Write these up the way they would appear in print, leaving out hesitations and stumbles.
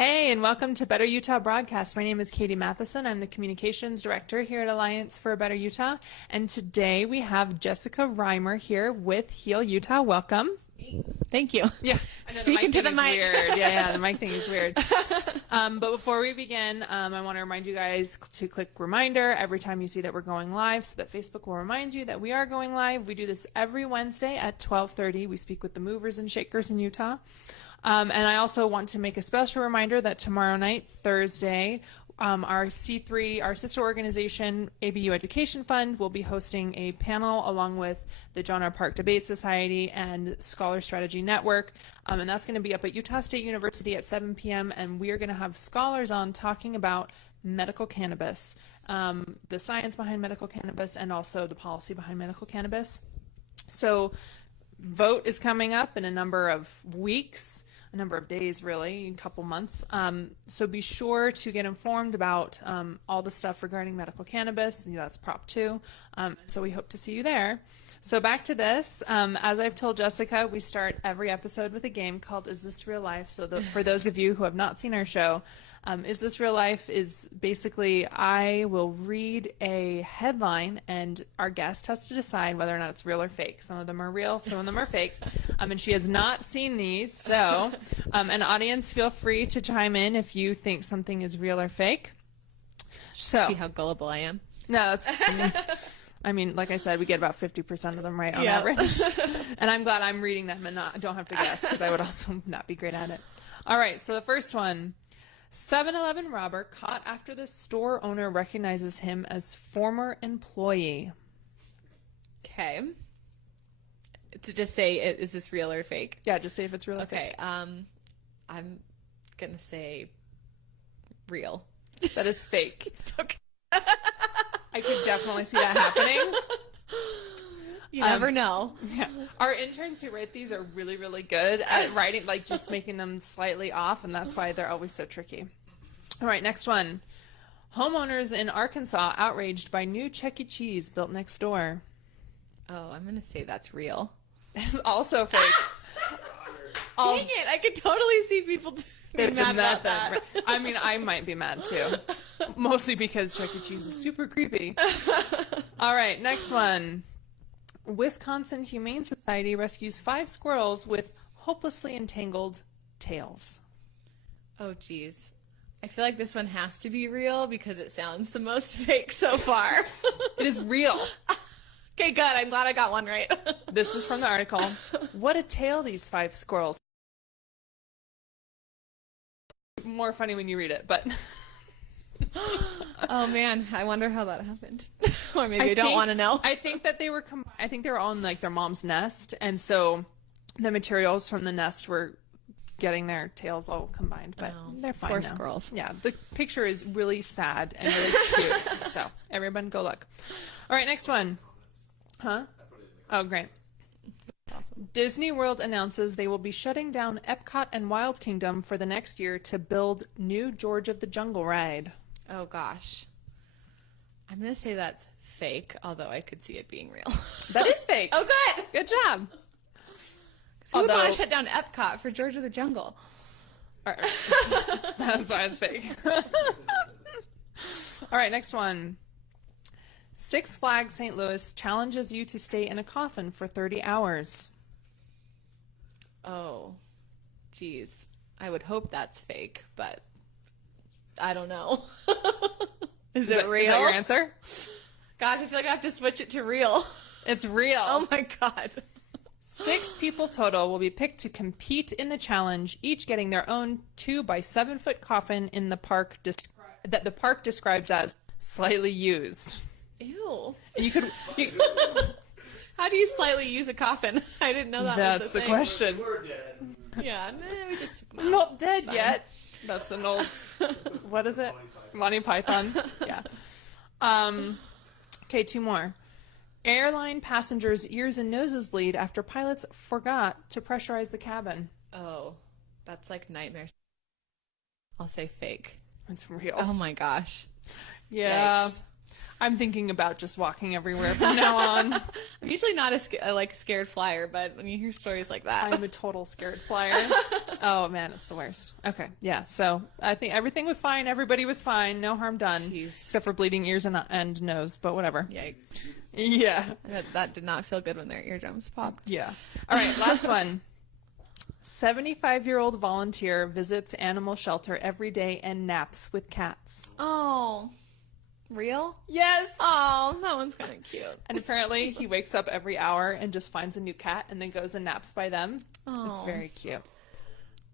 Hey, and welcome to Better Utah Broadcast. My name is Katie Matheson. I'm the Communications Director here at Alliance for a Better Utah. And today we have Jessica Reimer here with Heal Utah. Welcome. Thank you. Yeah. Speaking to the mic. Weird. Yeah, the mic thing is weird. But before we begin, I want to remind you guys to click reminder every time you see that we're going live so that Facebook will remind you that we are going live. We do this every Wednesday at 12:30. We speak with the movers and shakers in Utah. And I also want to make a special reminder that tomorrow night, Thursday, our C3, our sister organization, ABU Education Fund, will be hosting a panel along with the John R. Park Debate Society and Scholar Strategy Network. And that's going to be up at Utah State University at 7 p.m. And we are going to have scholars on talking about medical cannabis, the science behind medical cannabis, and also the policy behind medical cannabis. So vote is coming up in a number of weeks. A number of days, really, a couple months. So be sure to get informed about all the stuff regarding medical cannabis. That's Prop 2. So we hope to see you there. So back to this. As I've told Jessica, we start every episode with a game called Is This Real Life? So for those of you who have not seen our show, Is This Real Life is basically I will read a headline and our guest has to decide whether or not it's real or fake. Some of them are real, some of them are fake. And she has not seen these. So an audience, feel free to chime in if you think something is real or fake. So see how gullible I am. No, that's I mean, like I said, we get about 50% of them right on average. And I'm glad I'm reading them and don't have to guess because I would also not be great at it. All right, so the first one. 7-Eleven robber caught after the store owner recognizes him as former employee. Okay. To just say, is this real or fake? Yeah, just say if it's real or fake. fake. I'm going to say real. That is fake. Okay. I could definitely see that happening. You never know. Yeah. Our interns who write these are really, really good at writing, like just making them slightly off, and that's why they're always so tricky. All right, next one. Homeowners in Arkansas outraged by new Chuck E. Cheese built next door. Oh, I'm going to say that's real. It's also fake. Dang it, I could totally see people being mad about that. I mean, I might be mad too. Mostly because Chuck E. Cheese is super creepy. All right, next one. Wisconsin Humane Society rescues 5 squirrels with hopelessly entangled tails. Oh, geez. I feel like this one has to be real because it sounds the most fake so far. It is real. Okay, good. I'm glad I got one right. This is from the article. What a tale these 5 squirrels. More funny when you read it, but... Oh man, I wonder how that happened. Or maybe I don't want to know. I think that they were I think they were on like their mom's nest, and so the materials from the nest were getting their tails all combined, but they're fine poor now. squirrels. Yeah, the picture is really sad and really cute. So everyone go look. All right, next one. Huh? Oh, great. Awesome. Disney World announces they will be shutting down Epcot and Wild Kingdom for the next year to build new George of the Jungle ride. Oh gosh. I'm going to say that's fake, although I could see it being real. That is fake. Oh, good. Good job. Who would want to shut down Epcot for George of the Jungle? That's why it's fake. All right, next one. Six Flags St. Louis challenges you to stay in a coffin for 30 hours. Oh, geez. I would hope that's fake, but I don't know. Is it real? Is that your answer? Gosh, I feel like I have to switch it to real. It's real. Oh my God. 6 people total will be picked to compete in the challenge, each getting their own 2 by 7 foot coffin in the park that the park describes as slightly used. Ew. You could. How do you slightly use a coffin? I didn't know that. That's was the thing. question. We're dead. Yeah, we just took them I'm out. not dead It's yet. That's an old. What is it? Monty Python. Yeah. Okay, 2 more. Airline passengers' ears and noses bleed after pilots forgot to pressurize the cabin. Oh, that's like nightmares. I'll say fake. It's real. Oh my gosh. Yeah. Yikes. I'm thinking about just walking everywhere from now on. I'm usually not a scared flyer, but when you hear stories like that, I'm a total scared flyer. Oh man, it's the worst. Okay, yeah. So I think everything was fine. Everybody was fine. No harm done, Jeez. except for bleeding ears and nose. But whatever. Yikes. Yeah. That did not feel good when their eardrums popped. Yeah. All right, last one. 75-year-old volunteer visits animal shelter every day and naps with cats. Oh, real? Yes. Oh, that one's kind of cute. And apparently he wakes up every hour and just finds a new cat and then goes and naps by them. Oh. It's very cute.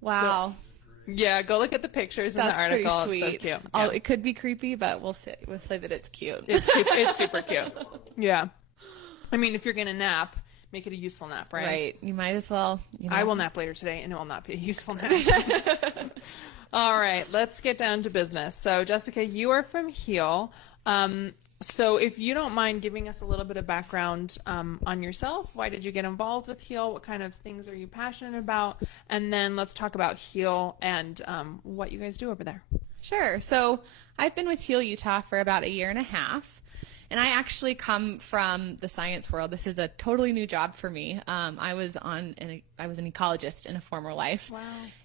Wow. Yeah, go look at the pictures in the That's article. pretty sweet. It's so cute. Oh, Yeah. it could be creepy, but we'll say that it's cute. It's super cute. Yeah. I mean, if you're going to nap, make it a useful nap, right? Right. You might as well. I will nap later today, and it will not be a useful nap. All right, let's get down to business. So, Jessica, you are from HEAL. So if you don't mind giving us a little bit of background on yourself, why did you get involved with HEAL? What kind of things are you passionate about? And then let's talk about HEAL and what you guys do over there. Sure. So I've been with HEAL Utah for about 1.5 years. And I actually come from the science world. This is a totally new job for me. I was an ecologist in a former life. Wow.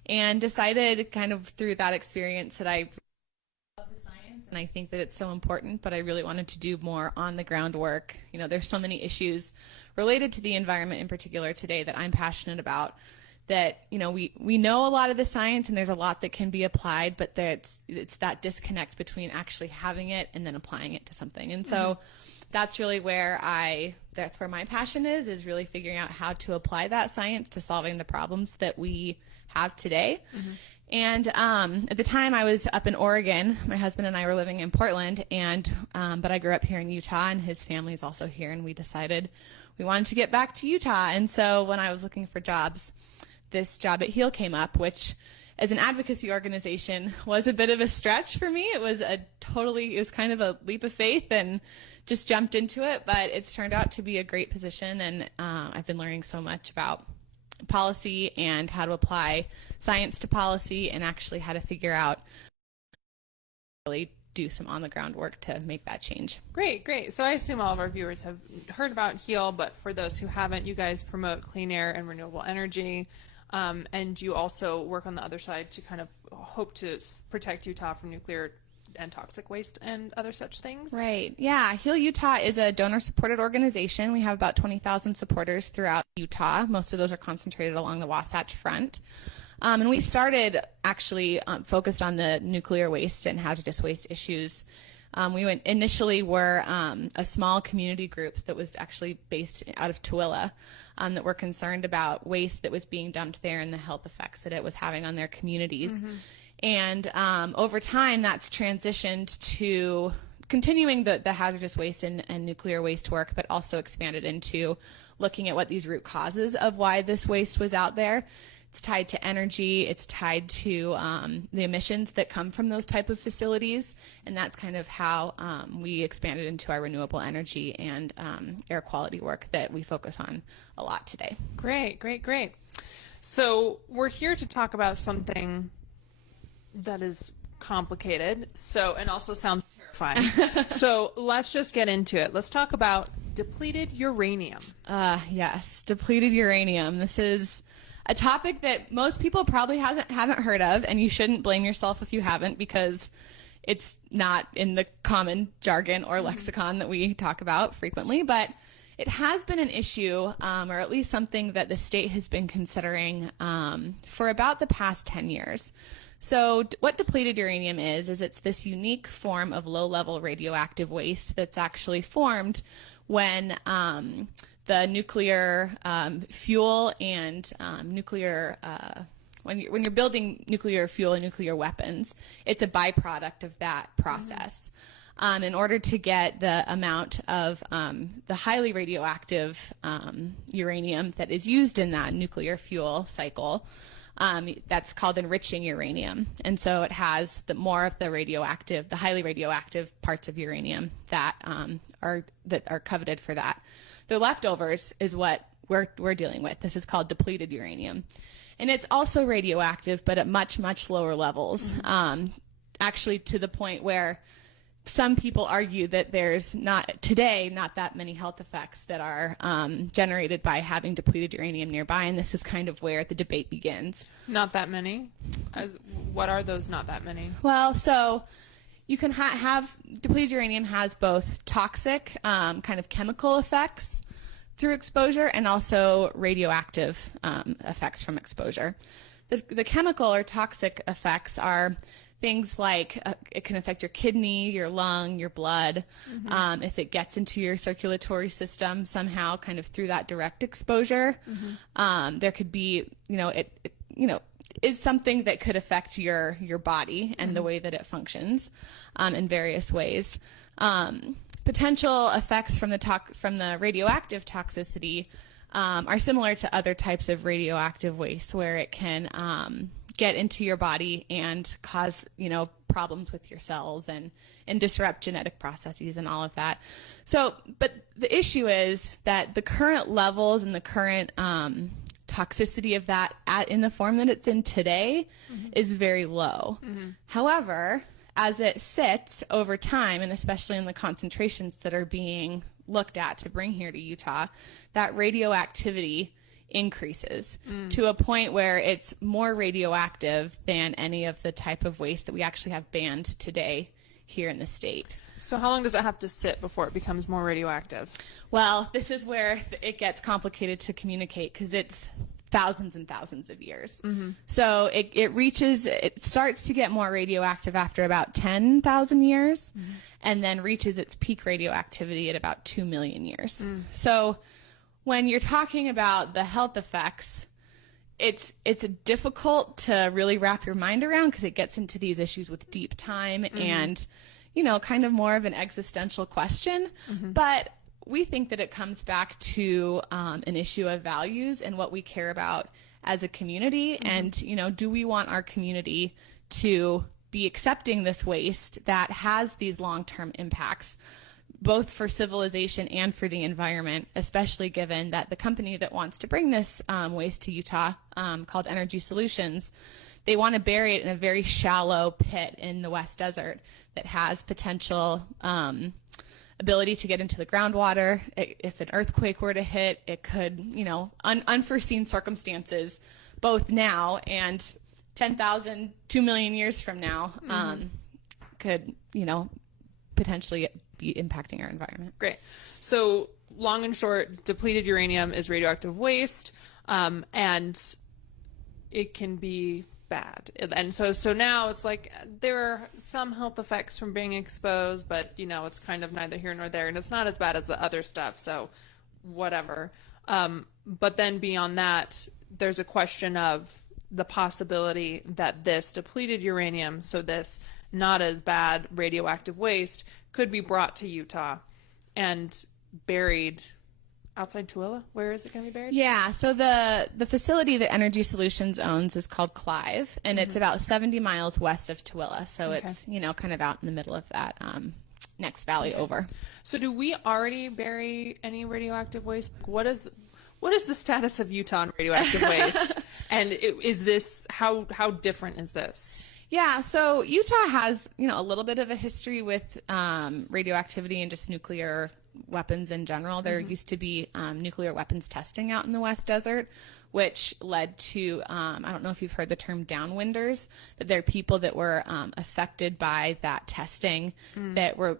And decided kind of through that experience that I love the science and I think that it's so important, but I really wanted to do more on the ground work. You know, there's so many issues related to the environment in particular today that I'm passionate about. That, you know, we know a lot of the science and there's a lot that can be applied, but it's that disconnect between actually having it and then applying it to something. And so that's really where that's where my passion is really figuring out how to apply that science to solving the problems that we have today. And at the time I was up in Oregon. My husband and I were living in Portland, and but I grew up here in Utah, and his family is also here, and we decided we wanted to get back to Utah. And so when I was looking for jobs, this job at HEAL came up, which as an advocacy organization was a bit of a stretch for me. It was kind of a leap of faith and just jumped into it, but it's turned out to be a great position. And I've been learning so much about policy and how to apply science to policy and actually how to figure out really do some on the ground work to make that change. Great. So I assume all of our viewers have heard about HEAL, but for those who haven't, you guys promote clean air and renewable energy. And you also work on the other side to kind of hope to protect Utah from nuclear and toxic waste and other such things. Right. Yeah. HEAL Utah is a donor-supported organization. We have about 20,000 supporters throughout Utah. Most of those are concentrated along the Wasatch Front. And we started actually focused on the nuclear waste and hazardous waste issues. We were a small community group that was actually based out of Tooele, that were concerned about waste that was being dumped there and the health effects that it was having on their communities. And over time, that's transitioned to continuing the hazardous waste and nuclear waste work, but also expanded into looking at what these root causes of why this waste was out there. It's tied to energy, it's tied to the emissions that come from those type of facilities, and that's kind of how we expanded into our renewable energy and air quality work that we focus on a lot today. Great. So we're here to talk about something that is complicated, and also sounds terrifying. So let's just get into it. Let's talk about depleted uranium. Yes, depleted uranium. This is a topic that most people probably haven't heard of, and you shouldn't blame yourself if you haven't, because it's not in the common jargon or lexicon that we talk about frequently, but it has been an issue, or at least something that the state has been considering for about the past 10 years. So what depleted uranium is it's this unique form of low-level radioactive waste that's actually formed when the nuclear fuel and when you're building nuclear fuel and nuclear weapons, it's a byproduct of that process. In order to get the amount of the highly radioactive uranium that is used in that nuclear fuel cycle, that's called enriching uranium. And so it has more of the highly radioactive parts of uranium that are coveted for that. The leftovers is what we're dealing with. This is called depleted uranium. And it's also radioactive, but at much, much lower levels, actually to the point where some people argue that there's not that many health effects that are generated by having depleted uranium nearby, and this is kind of where the debate begins. Not that many? What are those not that many? Well, so you can have depleted uranium has both toxic kind of chemical effects through exposure and also radioactive effects from exposure. The chemical or toxic effects are things like it can affect your kidney, your lung, your blood. If it gets into your circulatory system somehow, kind of through that direct exposure, there could be, it is something that could affect your body and the way that it functions in various ways. Potential effects from the radioactive toxicity are similar to other types of radioactive waste, where it can get into your body and cause, problems with your cells and disrupt genetic processes and all of that. So, but the issue is that the current levels and the current toxicity of that in the form that it's in today is very low. However, as it sits over time, and especially in the concentrations that are being looked at to bring here to Utah, that radioactivity increases to a point where it's more radioactive than any of the type of waste that we actually have banned today here in the state. So how long does it have to sit before it becomes more radioactive? Well, this is where it gets complicated to communicate, because it's thousands and thousands of years. So it starts to get more radioactive after about 10,000 years, and then reaches its peak radioactivity at about 2 million years. So when you're talking about the health effects, it's difficult to really wrap your mind around, because it gets into these issues with deep time and, kind of more of an existential question. But we think that it comes back to an issue of values and what we care about as a community. And, do we want our community to be accepting this waste that has these long-term impacts, both for civilization and for the environment, especially given that the company that wants to bring this waste to Utah, called Energy Solutions, they want to bury it in a very shallow pit in the West Desert that has potential ability to get into the groundwater. If an earthquake were to hit, it could, unforeseen circumstances, both now and 10,000, 2 million years from now, could, potentially be impacting our environment. Great. So long and short, depleted uranium is radioactive waste, and it can be bad. And so now it's like there are some health effects from being exposed, but it's kind of neither here nor there, and it's not as bad as the other stuff, so whatever. But then beyond that, there's a question of the possibility that this depleted uranium, so this not as bad radioactive waste, could be brought to Utah and buried outside Tooele. Where is it going to be buried? Yeah, so the facility that Energy Solutions owns is called Clive, and it's about 70 miles west of Tooele. So it's, kind of out in the middle of that next valley over. So do we already bury any radioactive waste? What is the status of Utah on radioactive waste? And is this, how different is this? Yeah, so Utah has, a little bit of a history with radioactivity and just nuclear weapons in general. There used to be nuclear weapons testing out in the West Desert, which led to, I don't know if you've heard the term downwinders, but they're people that were affected by that testing that were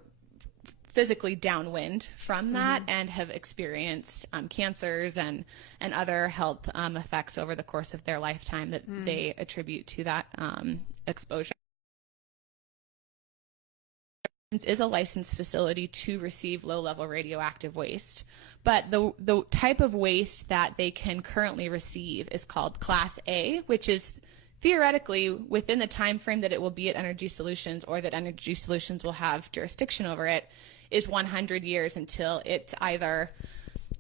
physically downwind from that and have experienced cancers and other health effects over the course of their lifetime that they attribute to that exposure. Is a licensed facility to receive low-level radioactive waste, but the type of waste that they can currently receive is called Class A, which is theoretically within the time frame that it will be at Energy Solutions, or that Energy Solutions will have jurisdiction over it, is 100 years until it's either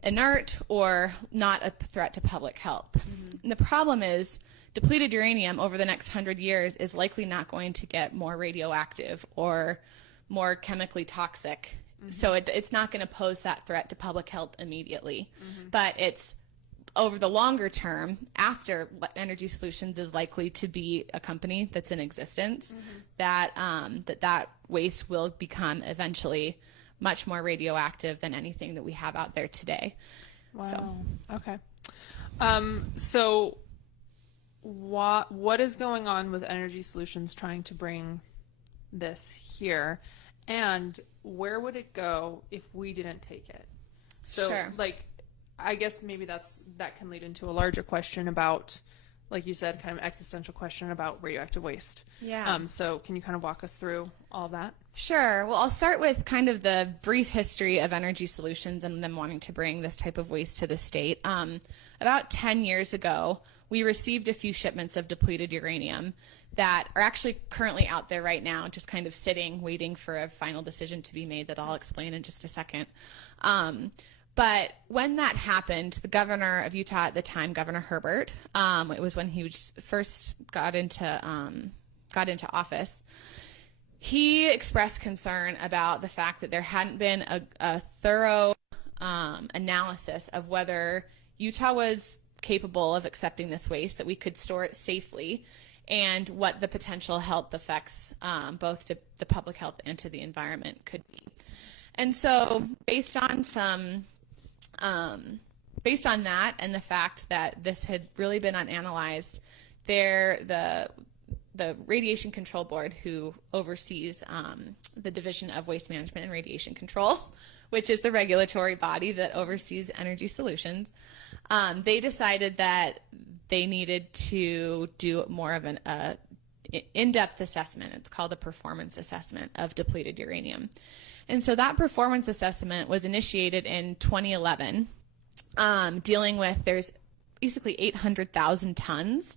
inert or not a threat to public health. And the problem is depleted uranium over the next 100 years is likely not going to get more radioactive or more chemically toxic. So it's not going to pose that threat to public health immediately. But it's over the longer term, after Energy Solutions is likely to be a company that's in existence, that that waste will become eventually much more radioactive than anything that we have out there today. Wow. So. Okay. So what is going on with Energy Solutions trying to bring this here, and where would it go if we didn't take it? So Sure. like, I guess maybe that can lead into a larger question about, like you said, kind of existential question about radioactive waste. Yeah. So can you kind of walk us through all that? Sure. Well, I'll start with kind of the brief history of Energy Solutions and them wanting to bring this type of waste to the state. About 10 years ago, we received a few shipments of depleted uranium that are actually currently out there right now, just kind of sitting, waiting for a final decision to be made that I'll explain in just a second. But when that happened, the governor of Utah at the time, Governor Herbert, it was when he first got into office, he expressed concern about the fact that there hadn't been a thorough analysis of whether Utah was capable of accepting this waste, that we could store it safely, and what the potential health effects, both to the public health and to the environment, could be. And so based on that and the fact that this had really been unanalyzed, the Radiation Control Board, who oversees the Division of Waste Management and Radiation Control, which is the regulatory body that oversees Energy Solutions, they decided that they needed to do more of an in-depth assessment. It's called a performance assessment of depleted uranium. And so that performance assessment was initiated in 2011, dealing with, there's basically 800,000 tons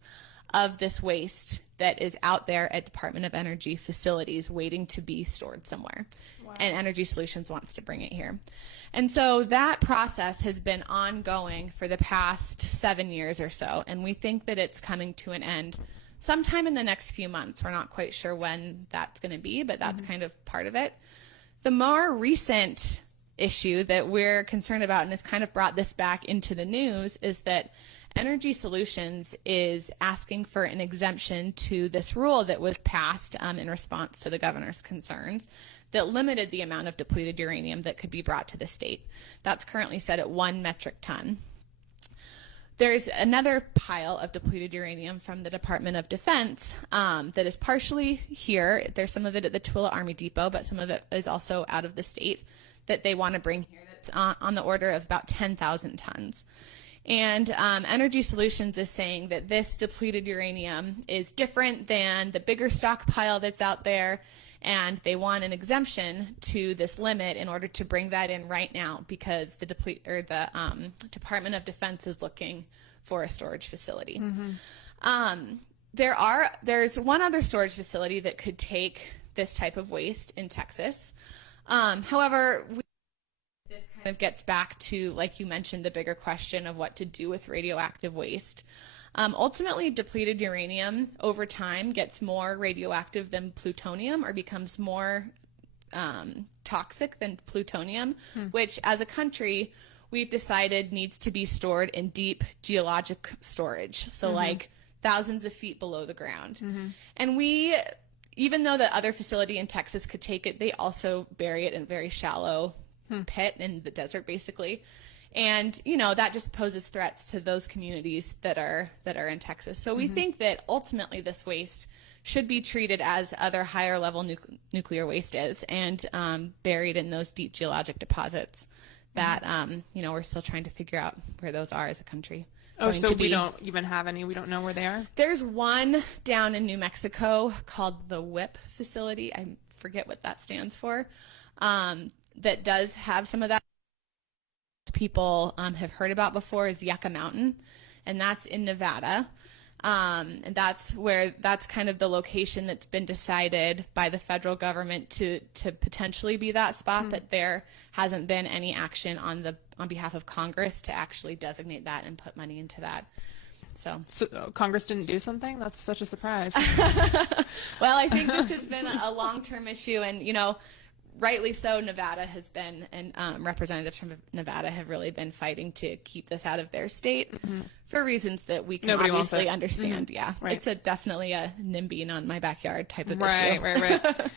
of this waste that is out there at Department of Energy facilities waiting to be stored somewhere. Wow. And Energy Solutions wants to bring it here. And so that process has been ongoing for the past 7 years or so, and we think that it's coming to an end sometime in the next few months. We're not quite sure when that's going to be, but that's kind of part of it. The more recent issue that we're concerned about, and has kind of brought this back into the news, is that Energy Solutions is asking for an exemption to this rule that was passed in response to the governor's concerns that limited the amount of depleted uranium that could be brought to the state. That's currently set at 1 metric ton. There's another pile of depleted uranium from the Department of Defense that is partially here. There's some of it at the Tooele Army Depot, but some of it is also out of the state that they want to bring here. That's on the order of about 10,000 tons. And Energy Solutions is saying that this depleted uranium is different than the bigger stockpile that's out there, and they want an exemption to this limit in order to bring that in right now, because the Department of Defense is looking for a storage facility. There's one other storage facility that could take this type of waste in Texas. However, this kind of gets back to, like you mentioned, the bigger question of what to do with radioactive waste. Ultimately, depleted uranium over time gets more radioactive than plutonium, or becomes more toxic than plutonium, which as a country we've decided needs to be stored in deep geologic storage, so like thousands of feet below the ground. And we, even though the other facility in Texas could take it, they also bury it in a very shallow pit in the desert, basically. And, you know, that just poses threats to those communities that are in Texas. So we think that ultimately this waste should be treated as other higher level nuclear waste is, and buried in those deep geologic deposits that, you know, we're still trying to figure out where those are as a country. Oh, so we don't even have any, we don't know where they are? There's one down in New Mexico called the WIPP facility. I forget what that stands for. That does have some of that. People have heard about before is Yucca Mountain, and that's in Nevada. And that's kind of the location that's been decided by the federal government to potentially be that spot, but there hasn't been any action on behalf of Congress to actually designate that and put money into that. So Congress didn't do something? That's such a surprise. Well, I think this has been a long-term issue, and, you know, rightly so, Nevada has been, and representatives from Nevada have really been fighting to keep this out of their state for reasons that we can Nobody wants obviously it. understand. Yeah, Right. it's definitely a NIMBY on my backyard type of Right, issue.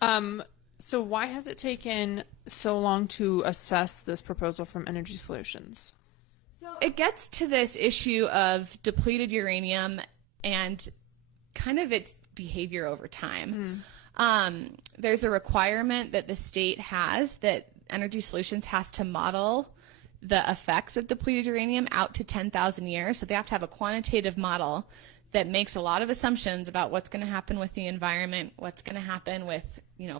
right. So why has it taken so long to assess this proposal from Energy Solutions? So it gets to this issue of depleted uranium and kind of its behavior over time. There's a requirement that the state has that Energy Solutions has to model the effects of depleted uranium out to 10,000 years. So they have to have a quantitative model that makes a lot of assumptions about what's going to happen with the environment, what's going to happen with,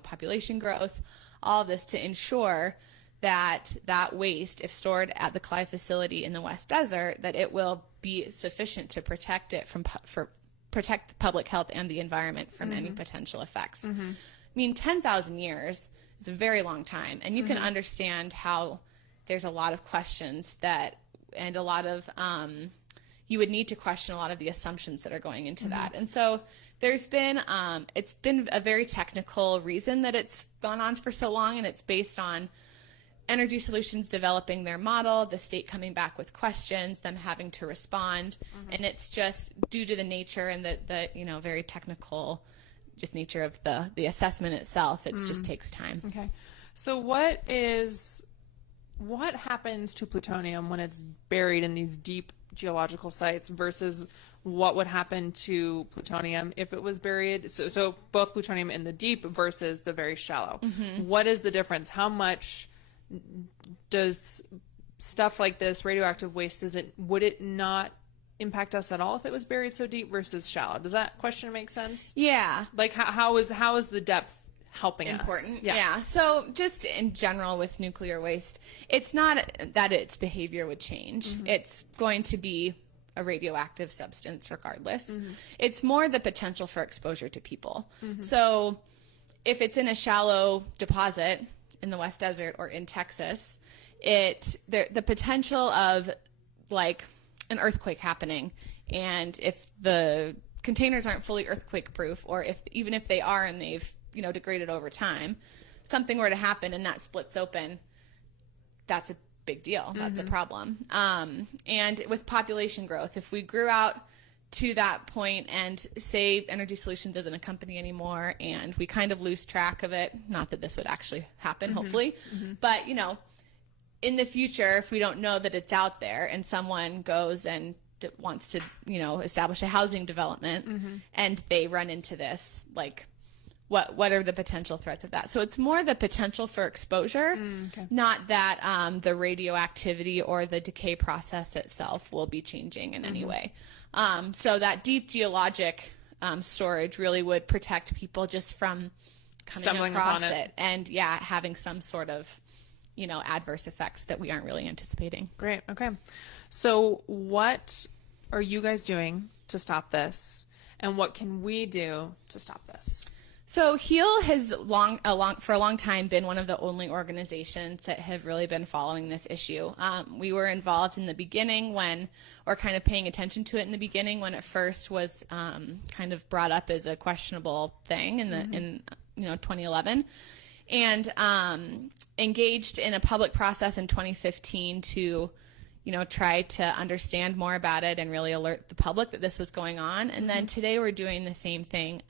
population growth, all of this to ensure that that waste, if stored at the Clive facility in the West Desert, that it will be sufficient to protect it protect the public health and the environment from any potential effects. I mean, 10,000 years is a very long time, and you can understand how there's a lot of questions and a lot of you would need to question a lot of the assumptions that are going into that. And so there's been it's been a very technical reason that it's gone on for so long, and it's based on Energy Solutions developing their model, the state coming back with questions, them having to respond, and it's just due to the nature and the very technical just nature of the assessment itself. It just takes time. Okay. So what happens to plutonium when it's buried in these deep geological sites versus what would happen to plutonium if it was buried? So both plutonium in the deep versus the very shallow. What is the difference? How much does stuff like this, radioactive waste, would it not impact us at all if it was buried so deep versus shallow? Does that question make sense? Yeah. Like how is the depth helping Important. us? Yeah. So just in general with nuclear waste, it's not that its behavior would change. It's going to be a radioactive substance regardless. It's more the potential for exposure to people. So if it's in a shallow deposit in the West Desert or in Texas, the potential of like an earthquake happening, and if the containers aren't fully earthquake proof, or even if they are and they've degraded over time, something were to happen and that splits open, that's a big deal. That's a problem. And with population growth, if we grew out to that point and say Energy Solutions isn't a company anymore and we kind of lose track of it, not that this would actually happen, hopefully, but in the future, if we don't know that it's out there and someone goes and wants to establish a housing development and they run into this, like what are the potential threats of that? So it's more the potential for exposure, not that the radioactivity or the decay process itself will be changing in any way. So that deep geologic storage really would protect people just from coming stumbling across upon it. And having some sort of adverse effects that we aren't really anticipating. Great. Okay. So what are you guys doing to stop this, and what can we do to stop this? So HEAL has for a long time been one of the only organizations that have really been following this issue. We were involved in the beginning or kind of paying attention to it in the beginning when it first was kind of brought up as a questionable thing in 2011, and engaged in a public process in 2015 to try to understand more about it and really alert the public that this was going on. And then today we're doing the same thing.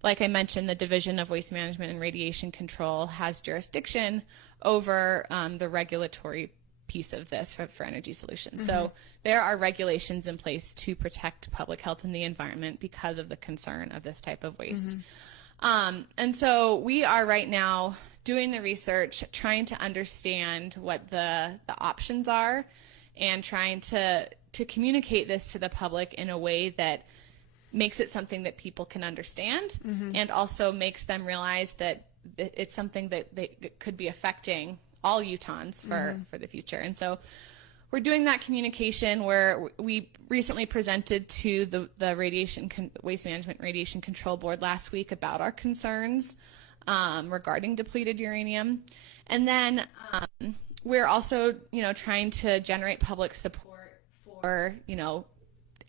Like I mentioned, the Division of Waste Management and Radiation Control has jurisdiction over the regulatory piece of this for Energy Solutions. So there are regulations in place to protect public health and the environment because of the concern of this type of waste. And so we are right now doing the research, trying to understand what the options are, and trying to communicate this to the public in a way that makes it something that people can understand, and also makes them realize that it's something that could be affecting all Utahns for the future. And so we're doing that communication, where we recently presented to the Waste Management Radiation Control Board last week about our concerns regarding depleted uranium. And then we're also trying to generate public support for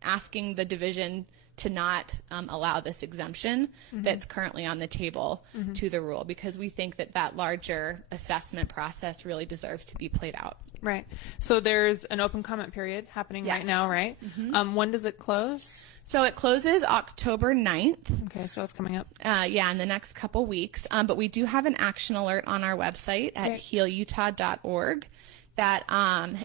asking the division to not allow this exemption that's currently on the table to the rule, because we think that that larger assessment process really deserves to be played out. Right. So there's an open comment period happening right now, right? When does it close? So it closes October 9th. Okay, so it's coming up. Yeah, in the next couple weeks. But we do have an action alert on our website at healutah.org that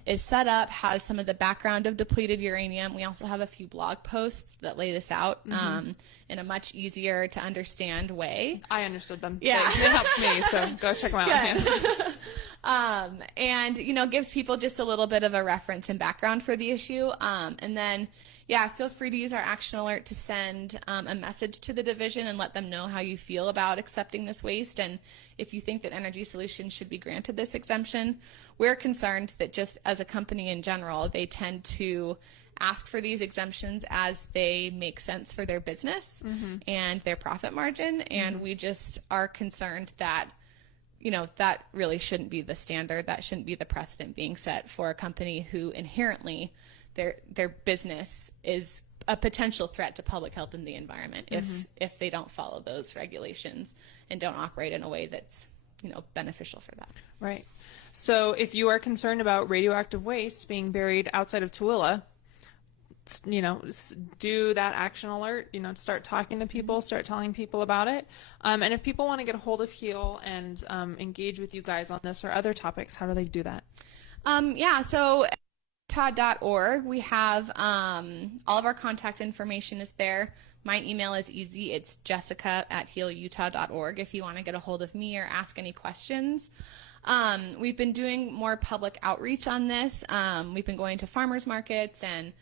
is set up, has some of the background of depleted uranium. We also have a few blog posts that lay this out in a much easier to understand way. I understood them. Yeah. It helped me, so go check them out. Yeah. And, you know, gives people just a little bit of a reference and background for the issue. And then, yeah, feel free to use our action alert to send a message to the division and let them know how you feel about accepting this waste. And if you think that Energy Solutions should be granted this exemption, we're concerned that just as a company in general, they tend to ask for these exemptions as they make sense for their business and their profit margin. And we just are concerned that, you know, that really shouldn't be the standard. That shouldn't be the precedent being set for a company who inherently their business is a potential threat to public health and the environment if they don't follow those regulations and don't operate in a way that's, you know, beneficial for that. Right. So if you are concerned about radioactive waste being buried outside of Tooele, you know, do that action alert, you know, start talking to people, start telling people about it. And if people want to get a hold of HEAL and engage with you guys on this or other topics, how do they do that? Yeah, so Todd.org, we have all of our contact information is there. My email is easy. It's jessica@healutah.org if you want to get a hold of me or ask any questions. We've been doing more public outreach on this. We've been going to farmers markets, and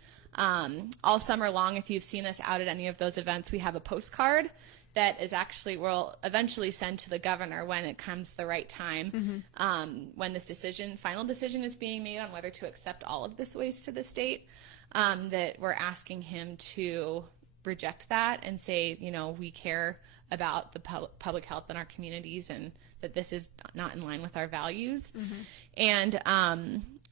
all summer long, if you've seen us out at any of those events, we have a postcard that is actually, we'll eventually send to the governor when it comes the right time, when this final decision is being made on whether to accept all of this waste to the state, that we're asking him to reject that and say, you know, we care about the public health in our communities and that this is not in line with our values. And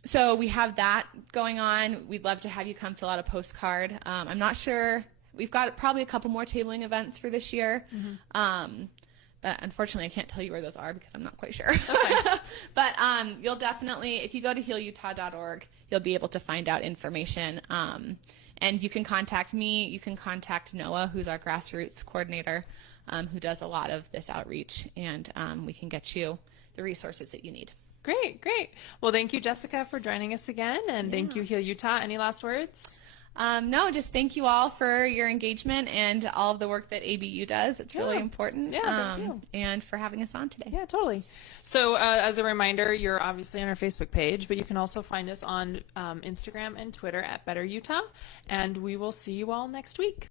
so we have that going on. We'd love to have you come fill out a postcard. I'm not sure. We've got probably a couple more tabling events for this year. But unfortunately, I can't tell you where those are because I'm not quite sure. Okay. But you'll definitely, if you go to healutah.org, you'll be able to find out information. And you can contact me. You can contact Noah, who's our grassroots coordinator, who does a lot of this outreach. And we can get you the resources that you need. Great, great. Well, thank you, Jessica, for joining us again. And thank you, Heal Utah. Any last words? No, just thank you all for your engagement and all of the work that ABU does. It's really important. Yeah, thank you. And for having us on today. Yeah, totally. So as a reminder, you're obviously on our Facebook page, but you can also find us on Instagram and Twitter at Better Utah. And we will see you all next week.